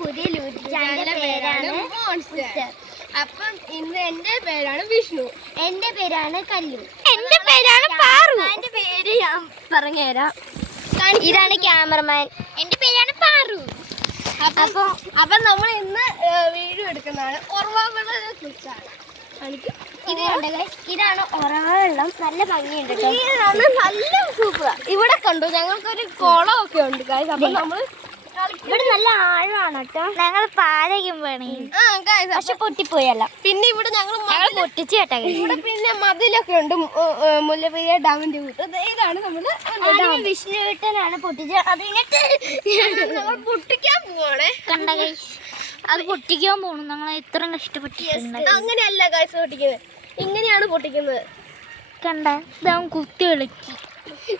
പുതിയ പേരാണ് മോൺസ്റ്റർ. അപ്പം ഇന്ന് എന്റെ പേരാണ് വിഷ്ണു, എന്റെ പേരാണ് കല്ലു, എന്റെ പേരാണ് പാറു. എന്റെ പേര് ഞാൻ പറഞ്ഞുതരാം. ഇതാണ് ക്യാമറമാൻ, എന്റെ പേരാണ് പാറു. അപ്പം നമ്മൾ ഇന്ന് വീഡിയോ എടുക്കുന്നതാണ് ഉറവാവെള്ളത്തെ കുറിച്ചാണ്. ഇതാണ് ഉറവെള്ളം, നല്ല ഭംഗിയുണ്ട്. ഇതാണ് നല്ല സൂപ്പർ. ഇവിടെ കണ്ടു ഞങ്ങൾക്കൊരു കുളമൊക്കെ ഉണ്ട് ഗൈസ്. അപ്പം നമ്മൾ ഇവിടെ നല്ല ആഴമാണ് കേട്ടോ. ഞങ്ങൾ പാലയ്ക്കും വേണേ, പക്ഷെ പൊട്ടിപ്പോയല്ല. പിന്നെ ഇവിടെ ഞങ്ങൾ പൊട്ടിച്ച് കേട്ടോ. ഇവിടെ പിന്നെ മതിലൊക്കെ ഉണ്ട്, മുല്ലപ്പെരിയ ഡാമിന്റെ കൂട്ട്. ഇതാണ് നമ്മള് വിഷ്ണുവേട്ടനാണ് പൊട്ടിച്ച്. അത് കഴിഞ്ഞിട്ട് നമ്മൾ പൊട്ടിക്കാൻ പോവാണേ. കണ്ട ഗൈസ്, അത് പൊട്ടിക്കാൻ പോണു. ഞങ്ങൾ ഇത്ര കഷ്ടപ്പെട്ടിട്ടുണ്ട്. അങ്ങനെയല്ല ഗൈസ് പൊട്ടിക്കുന്നത്, ഇങ്ങനെയാണ് പൊട്ടിക്കുന്നത്. കണ്ട കുത്തി കളിക്കി,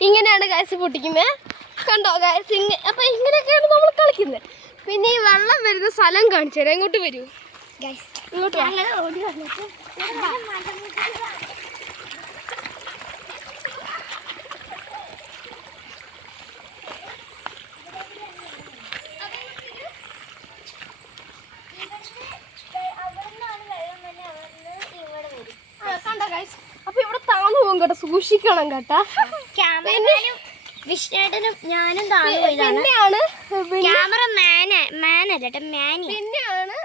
ഇങ്ങനെയാണ് ഗൈസ് പൊട്ടിക്കുന്നത്. കണ്ടോ ഗൈസ്, അപ്പൊ ഇങ്ങനെയൊക്കെയാണ് നമ്മൾ കളിക്കുന്നത്. പിന്നെ ഈ വെള്ളം വരുന്ന സ്ഥലം കാണിച്ചു തരാം. ഇങ്ങോട്ട് വരൂ ഗൈസ്, ഇങ്ങോട്ട് ഓടി വന്നിട്ട് കണ്ടോ ഗൈസ്. അപ്പൊ ഇവിടെ താന്നു പോകും കേട്ടോ, സൂക്ഷിക്കണം കേട്ടാ. വിഷ്ണുവേട്ടനും ഞാനും പിന്നെയാണ് പിന്നെയാണ്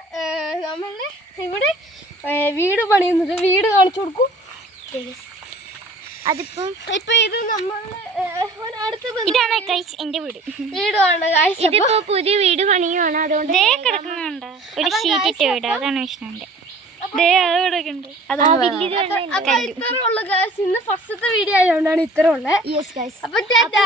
നമ്മള് ഇവിടെ വീട് പണിയുന്നത്. വീട് കാണിച്ചു കൊടുക്കും. അതിപ്പം ഇപ്പൊ ഇത് നമ്മള് ഇതാണ് ഗൈസ് എന്റെ വീടാണ് ഗൈസ്. ഇതിപ്പോ പുതിയ വീട് പണിയുവാണ്, അതുകൊണ്ട് കിടക്കുന്നുണ്ട് ഒരു ഷീറ്റിട്ട് വീട്. അതാണ് വിഷ്ണുവിന്റെ. ഇത്ര ഉള്ള ഗൈസ്, ഇന്ന് ഫസ്റ്റത്തെ വീഡിയോ ആയതുകൊണ്ടാണ് ഇത്ര ഉള്ളത്. അപ്പൊ ടാറ്റാ.